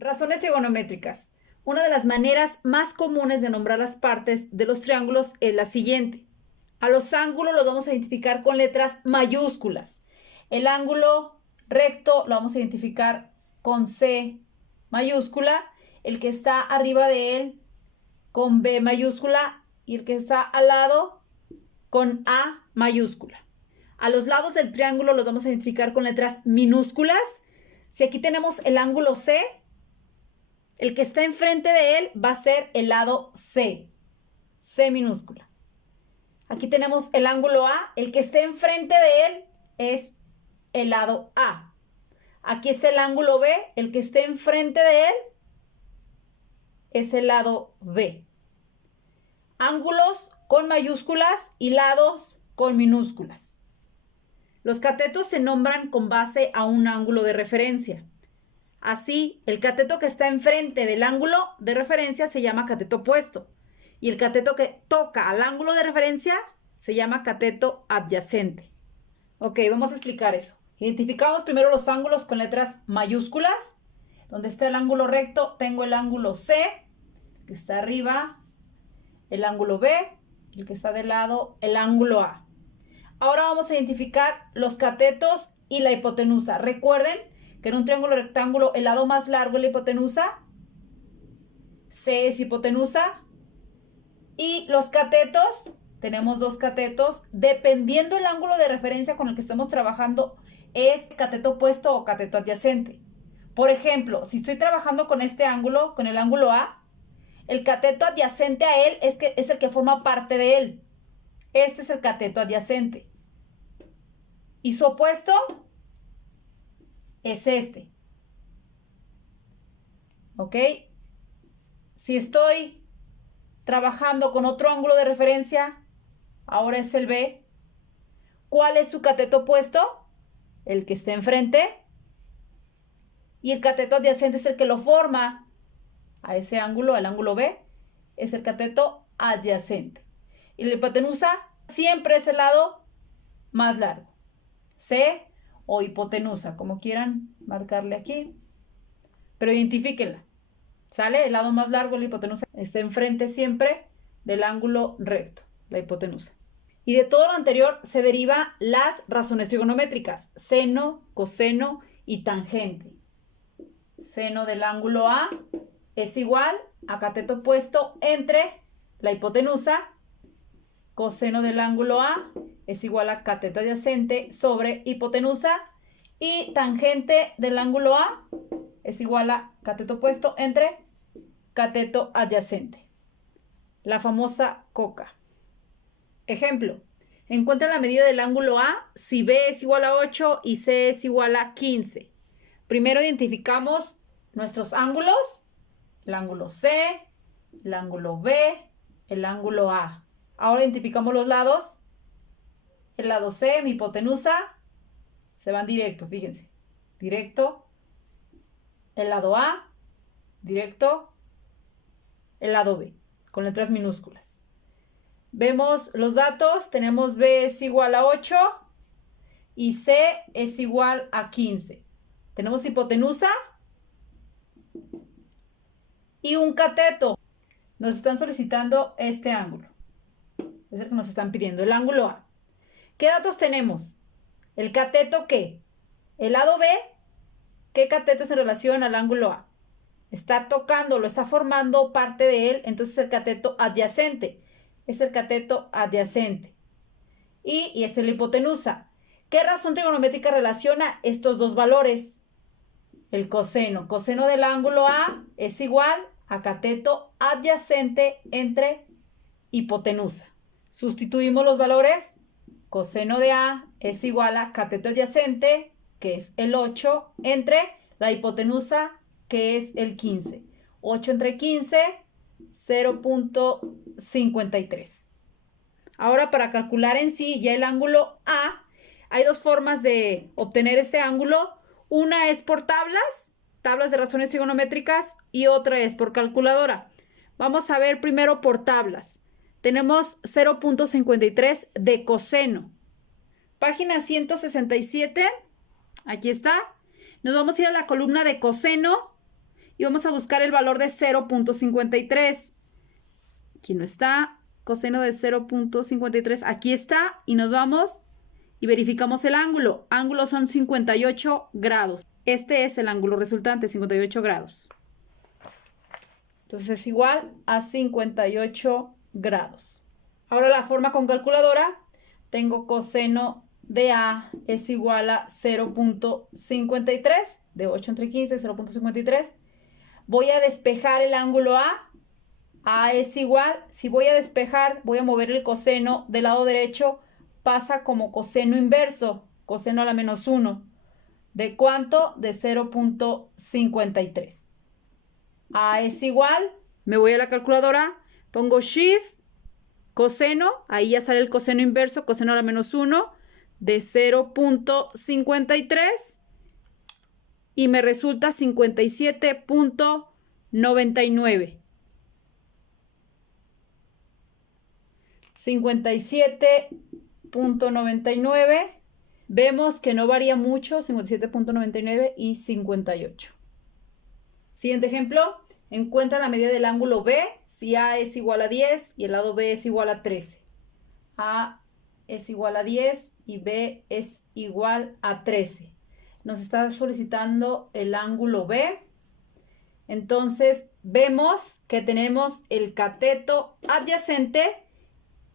Razones trigonométricas. Una de las maneras más comunes de nombrar las partes de los triángulos es la siguiente. A los ángulos los vamos a identificar con letras mayúsculas. El ángulo recto lo vamos a identificar con C mayúscula, el que está arriba de él con B mayúscula y el que está al lado con A mayúscula. A los lados del triángulo los vamos a identificar con letras minúsculas. Si aquí tenemos el ángulo C, el que está enfrente de él va a ser el lado C, C minúscula. Aquí tenemos el ángulo A, el que esté enfrente de él es el lado A. Aquí está el ángulo B, el que esté enfrente de él es el lado B. Ángulos con mayúsculas y lados con minúsculas. Los catetos se nombran con base a un ángulo de referencia. Así, el cateto que está enfrente del ángulo de referencia se llama cateto opuesto. Y el cateto que toca al ángulo de referencia se llama cateto adyacente. Ok, vamos a explicar eso. Identificamos primero los ángulos con letras mayúsculas. Donde está el ángulo recto, tengo el ángulo C, que está arriba, el ángulo B, y el que está de lado, el ángulo A. Ahora vamos a identificar los catetos y la hipotenusa. Recuerden que en un triángulo rectángulo el lado más largo es la hipotenusa, C es hipotenusa, y los catetos, tenemos dos catetos, dependiendo el ángulo de referencia con el que estemos trabajando, es cateto opuesto o cateto adyacente. Por ejemplo, si estoy trabajando con este ángulo, con el ángulo A, el cateto adyacente a él es el que forma parte de él. Este es el cateto adyacente. Y su opuesto es este. ¿Ok? Si estoy trabajando con otro ángulo de referencia, ahora es el B. ¿Cuál es su cateto opuesto? El que está enfrente. Y el cateto adyacente es el que lo forma a ese ángulo, el ángulo B, es el cateto adyacente. Y la hipotenusa siempre es el lado más largo. C o hipotenusa, como quieran marcarle aquí. Pero identifíquenla. ¿Sale? El lado más largo, la hipotenusa, está enfrente siempre del ángulo recto, la hipotenusa. Y de todo lo anterior se derivan las razones trigonométricas, seno, coseno y tangente. Seno del ángulo A es igual a cateto opuesto entre la hipotenusa. Coseno del ángulo A es igual a cateto adyacente sobre hipotenusa. Y tangente del ángulo A es igual a cateto opuesto entre cateto adyacente. La famosa coca. Ejemplo. Encuentra la medida del ángulo A si B es igual a 8 y C es igual a 15. Primero identificamos nuestros ángulos. El ángulo C, el ángulo B, el ángulo A. Ahora identificamos los lados. El lado C, mi hipotenusa, se van directo, fíjense. Directo. El lado A, directo. El lado B, con letras minúsculas. Vemos los datos. Tenemos B es igual a 8 y C es igual a 15. Tenemos hipotenusa y un cateto. Nos están solicitando este ángulo. Es el que nos están pidiendo, el ángulo A. ¿Qué datos tenemos? El cateto ¿qué? El lado B, ¿qué cateto es en relación al ángulo A? Está tocando, lo está formando parte de él, entonces es el cateto adyacente. Es el cateto adyacente. Y esta es la hipotenusa. ¿Qué razón trigonométrica relaciona estos dos valores? El coseno. Coseno del ángulo A es igual a cateto adyacente entre hipotenusa. Sustituimos los valores. Coseno de A es igual a cateto adyacente, que es el 8, entre la hipotenusa, que es el 15. 8 entre 15, 0.53. Ahora, para calcular en sí ya el ángulo A, hay dos formas de obtener este ángulo. Una es por tablas de razones trigonométricas, y otra es por calculadora. Vamos a ver primero por tablas. Tenemos 0.53 de coseno. Página 167, aquí está. Nos vamos a ir a la columna de coseno y vamos a buscar el valor de 0.53. Aquí no está. Coseno de 0.53. Aquí está. Y nos vamos y verificamos el ángulo. Ángulo son 58 grados. Este es el ángulo resultante, 58 grados. Entonces es igual a 58 grados. Ahora la forma con calculadora. Tengo coseno de A es igual a 0.53. De 8 entre 15, 0.53. Voy a despejar el ángulo A. A es igual, si voy a despejar, voy a mover el coseno del lado derecho, pasa como coseno inverso, coseno a la menos 1. ¿De cuánto? De 0.53. A es igual, me voy a la calculadora, pongo Shift, coseno, ahí ya sale el coseno inverso, coseno a la menos 1, de 0.53 y me resulta 57.99. 57.99. Vemos que no varía mucho, 57.99 y 58. Siguiente ejemplo. Encuentra la medida del ángulo B si A es igual a 10 y el lado B es igual a 13. A es igual a 10 y B es igual a 13. Nos está solicitando el ángulo B. Entonces, vemos que tenemos el cateto adyacente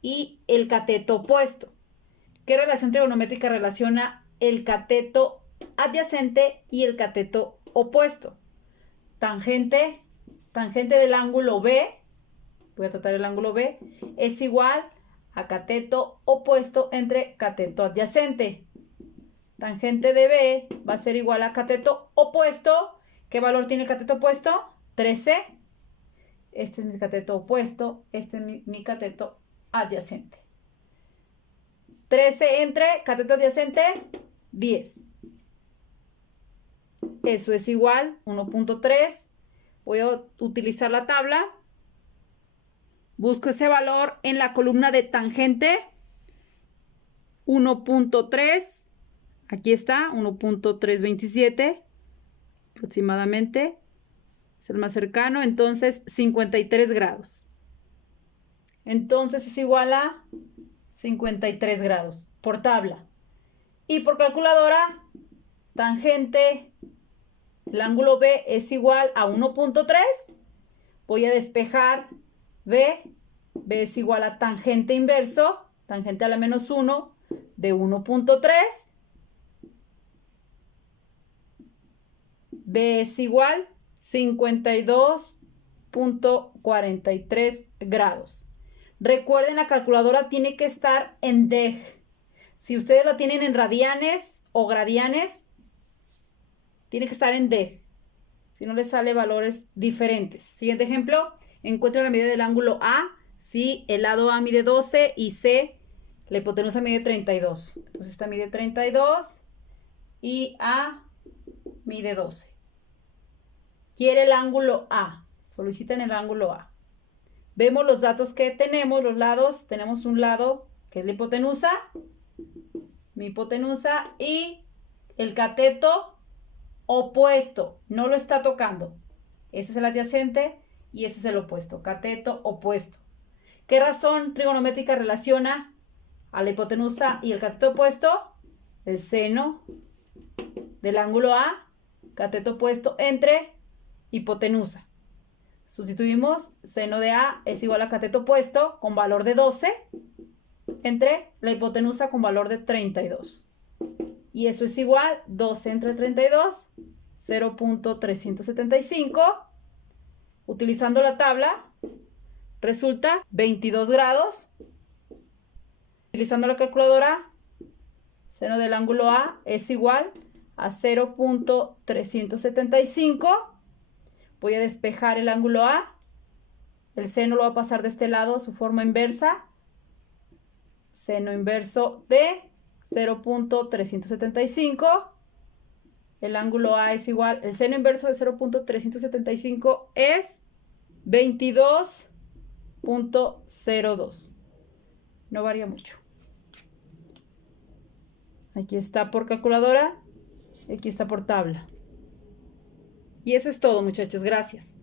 y el cateto opuesto. ¿Qué relación trigonométrica relaciona el cateto adyacente y el cateto opuesto? Tangente del ángulo B, voy a tratar el ángulo B, es igual a cateto opuesto entre cateto adyacente. Tangente de B va a ser igual a cateto opuesto. ¿Qué valor tiene el cateto opuesto? 13. Este es mi cateto opuesto, este es mi cateto adyacente. 13 entre cateto adyacente, 10. Eso es igual, 1.3. Voy a utilizar la tabla. Busco ese valor en la columna de tangente. 1.3. Aquí está, 1.327 aproximadamente. Es el más cercano, entonces 53 grados. Entonces es igual a 53 grados por tabla. Y por calculadora, tangente, el ángulo B es igual a 1.3. Voy a despejar B. B es igual a tangente inverso, tangente a la menos 1 de 1.3. B es igual 52.43 grados. Recuerden, la calculadora tiene que estar en deg. Si ustedes la tienen en radianes o gradianes, tiene que estar en deg. Si no les sale valores diferentes. Siguiente ejemplo. Encuentra la medida del ángulo A si el lado A mide 12 y C, la hipotenusa mide 32. Entonces esta mide 32 y A mide 12. Quiere el ángulo A. Solicitan el ángulo A. Vemos los datos que tenemos, los lados. Tenemos un lado que es la hipotenusa, mi hipotenusa, y el cateto opuesto. No lo está tocando. Ese es el adyacente y ese es el opuesto. Cateto opuesto. ¿Qué razón trigonométrica relaciona a la hipotenusa y el cateto opuesto? El seno del ángulo A, cateto opuesto entre hipotenusa. Sustituimos, seno de A es igual a cateto opuesto con valor de 12 entre la hipotenusa con valor de 32. Y eso es igual, 12 entre 32, 0.375. Utilizando la tabla, resulta 22 grados. Utilizando la calculadora, seno del ángulo A es igual a 0.375. Voy a despejar el ángulo A. El seno lo va a pasar de este lado a su forma inversa. Seno inverso de 0.375. El ángulo A es igual, el seno inverso de 0.375 es 22.02. No varía mucho. Aquí está por calculadora, aquí está por tabla. Y eso es todo, muchachos. Gracias.